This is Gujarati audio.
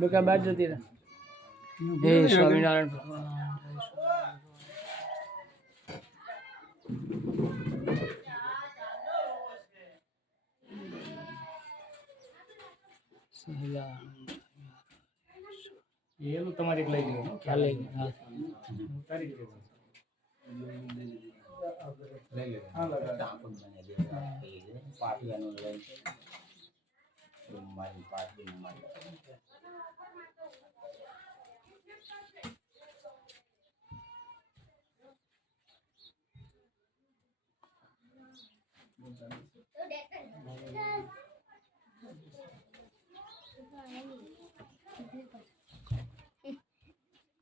બેકા બાદ જતી રહે. હે સ્વામિનારાયણ ભગવાન એનું તમારે લઈ ગયો ખ્યાલ લઈ ગયા. તારી ગયો લઈ લે હા લગા પાટિયાનો લઈ મારી પાટી મારી